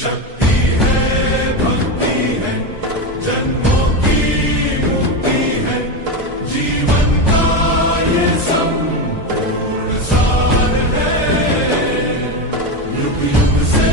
शक्ति है, भक्ति है, जन्मों की मुक्ति है, जीवन का ये संपूर्ण सार है। युग युग से